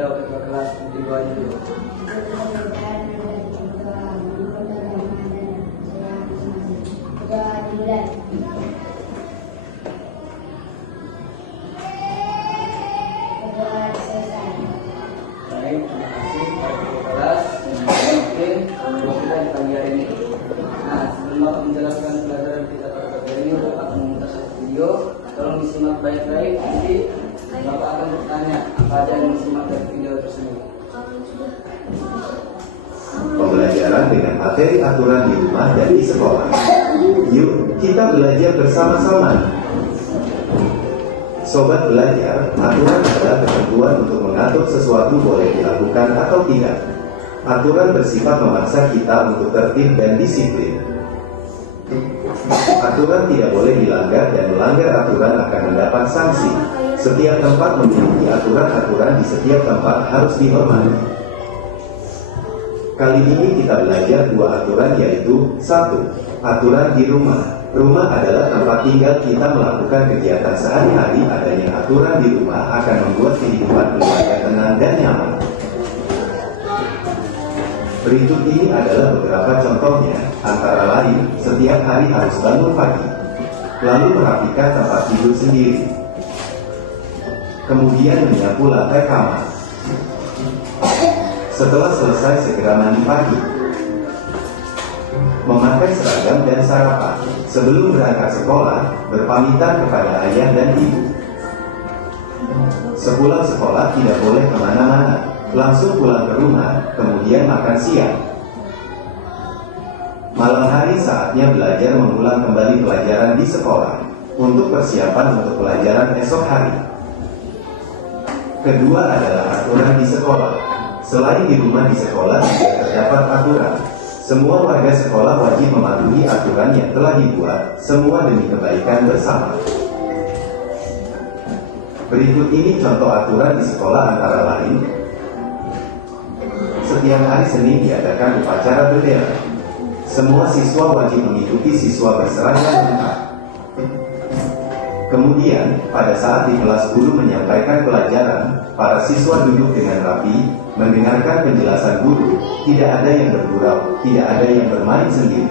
Ayo ketua kelas doain dulu. Baik, terima kasih ketua kelas yang mungkin kita di pagi hari ini. Nah, sebelum Bapak menjelaskan pelajaran kita pada pagi hari ini, Bapak akan meminta satu video. Tolong disimak baik-baik, nanti Bapak akan bertanya apa aja yang disimak dari video tersebut. Pembelajaran dengan materi aturan di rumah dan di sekolah. Yuk, kita belajar bersama-sama. Sobat belajar, aturan adalah ketentuan untuk mengatur sesuatu boleh dilakukan atau tidak. Aturan bersifat memaksa kita untuk tertib dan disiplin. Aturan tidak boleh dilanggar dan melanggar aturan akan mendapat sanksi. Setiap tempat memiliki aturan-aturan di setiap tempat harus dihormati. Kali ini kita belajar dua aturan, yaitu 1. Aturan di rumah. Rumah adalah tempat tinggal kita melakukan kegiatan sehari-hari. Adanya aturan di rumah akan membuat kehidupan keluarga tenang dan nyaman. Berikut ini adalah beberapa contohnya, antara lain, setiap hari harus bangun pagi, lalu merapikan tempat tidur sendiri, kemudian menyapu lantai kamar. Setelah selesai segera mandi pagi, memakai seragam dan sarapan. Sebelum berangkat sekolah, berpamitan kepada ayah dan ibu. Sepulang sekolah tidak boleh kemana-mana, langsung pulang ke rumah, kemudian makan siang. Malam hari saatnya belajar mengulang kembali pelajaran di sekolah, untuk persiapan untuk pelajaran esok hari. Kedua adalah aturan di sekolah. Selain di rumah, di sekolah juga terdapat aturan. Semua warga sekolah wajib mematuhi aturan yang telah dibuat, semua demi kebaikan bersama. Berikut ini contoh aturan di sekolah, antara lain, setiap hari Senin diadakan upacara bendera. Semua siswa wajib mengikuti siswa berseragam lengkap. Kemudian, pada saat di kelas guru menyampaikan pelajaran, para siswa duduk dengan rapi, mendengarkan penjelasan guru, tidak ada yang bergurau, tidak ada yang bermain sendiri.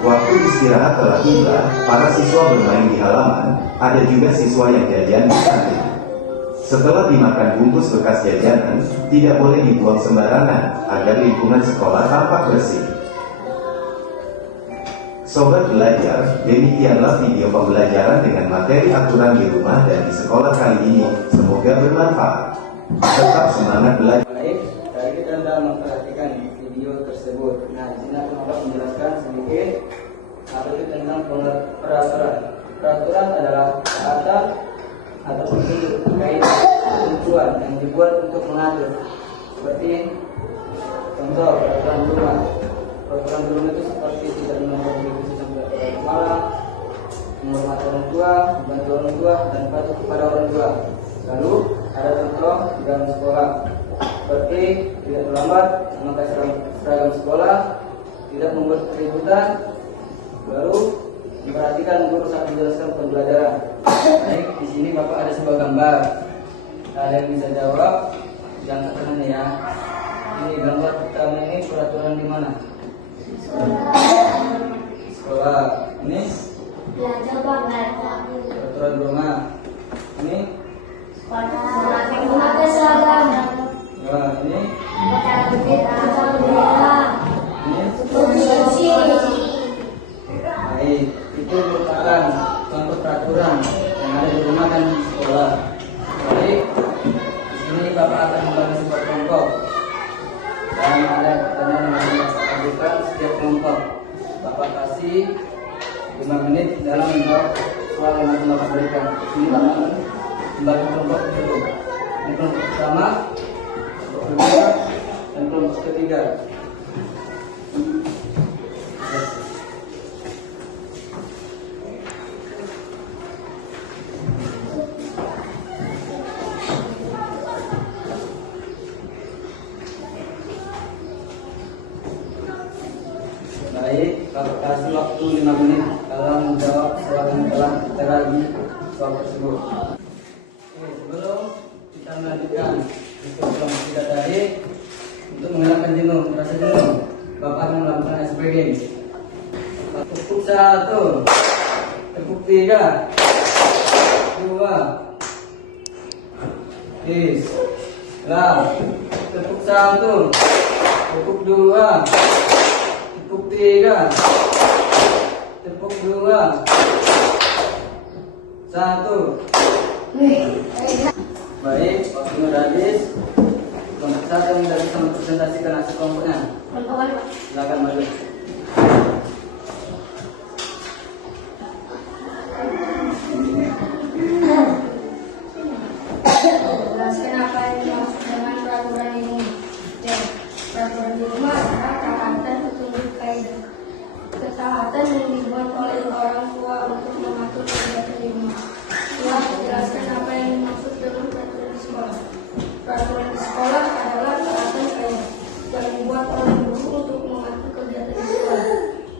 Waktu istirahat telah tiba, para siswa bermain di halaman, ada juga siswa yang jajan di kantin. Setelah dimakan bungkus bekas jajanan, tidak boleh dibuang sembarangan, agar lingkungan sekolah tampak bersih. Sobat belajar, demikianlah video pembelajaran dengan materi aturan di rumah dan di sekolah kali ini. Semoga bermanfaat. Tetap semangat belajar. Baik, tadi kita sudah memperhatikan video tersebut. Nah, di sini aku akan menjelaskan sedikit apa itu tentang peraturan. Peraturan adalah kata atau kaidah ketentuan yang dibuat untuk mengatur. Seperti contoh peraturan rumah. Peraturan rumah itu seperti tidak mengontribusi sampai orang malam, menghormati orang tua, membantu orang tua, dan patuh kepada orang tua. Lalu ada contoh di dalam sekolah, seperti tidak terlambat, memakai seragam sekolah, tidak membuat keributan, lalu memperhatikan guru saat menjelaskan pembelajaran. Baik, di sini Bapak ada sebuah gambar. Ada yang bisa jawab? Jangan teman ya. Ini gambar pertama, ini peraturan di mana? Sekolah. Ini peraturan rumah. Ini memakai seragam. nah, ini baik, itu merupakan contoh peraturan yang ada di rumah dan di sekolah. Baik, di sini Bapak akan membagi sebuah kelompok dan ada pertanyaan yang harus diajukan setiap kelompok. Bapak kasih 5 menit dalam menjawab soal yang akan Bapak berikan. Ini Bapak membagi kelompok dulu. Ini kelompok pertama, kelompok kedua, dan kelompok ketiga. Baik, Bapak kasih waktu 5 menit dalam menjawab soal yang telah kita bagi soal tersebut. Oke, sebelum kita melanjutkan untuk kelompok kita tadi. Untuk menghilangkan jenuh, rasa jenuh, Bapak akan melakukan SPG. Tepuk 1, tepuk 3, 2, lah, tepuk 1, tepuk 2, tepuk 3, tepuk 2, 1. Baik, waktunya sudah habis. Kelompok 1 yang tidak bisa mempresentasikan hasil kelompoknya. Silakan maju. Jelaskan apa yang dimaksud dengan peraturan ini. Peraturan di rumah adalah taatan petunjuk kaidah. Ketaatan yang dibuat oleh orang tua untuk mengatur kegiatan di rumah. Jelaskan apa yang dimaksud dengan peraturan di sekolah. Peraturan di sekolah adalah taatan kaidah yang dibuat oleh guru untuk mengatur kegiatan di sekolah.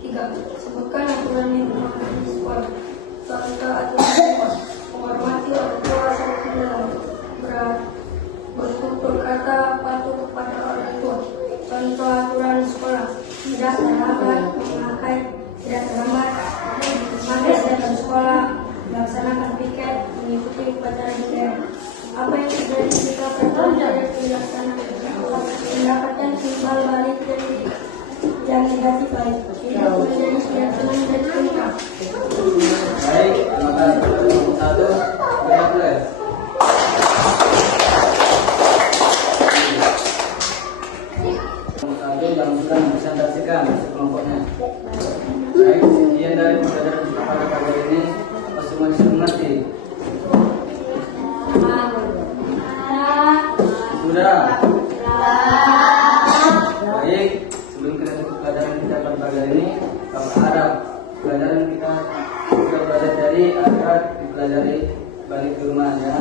3. Sebutkan aturan yang berlaku di sekolah. Contoh aturan sekolah: menghormati orang tua saling dalam bentuk berkata patuh kepada orang tua. Contoh aturan sekolah: tidak terlambat, tidak terlambat, datang sekolah, melaksanakan piket, mengikuti upacara budaya. Apa yang terjadi jika peraturan tidak dilaksanakan? Mendapatkan timbal balik yang negatif baik. Tidak menjadi tidak senang dan cinta. Baik, terima kasih. Kelompok 1, boleh. Kelompok 1 yang sudah mempresentasikan kelompoknya. Baik, sekian dari pembelajaran kita pada pagi ini. Apa semuanya sudah mengerti? Sudah. Baik, sebelum kita tutup pelajaran kita pada pagi ini, Bapak harap pelajaran kita sudah belajar dari agar dipelajari balik ke rumah ya.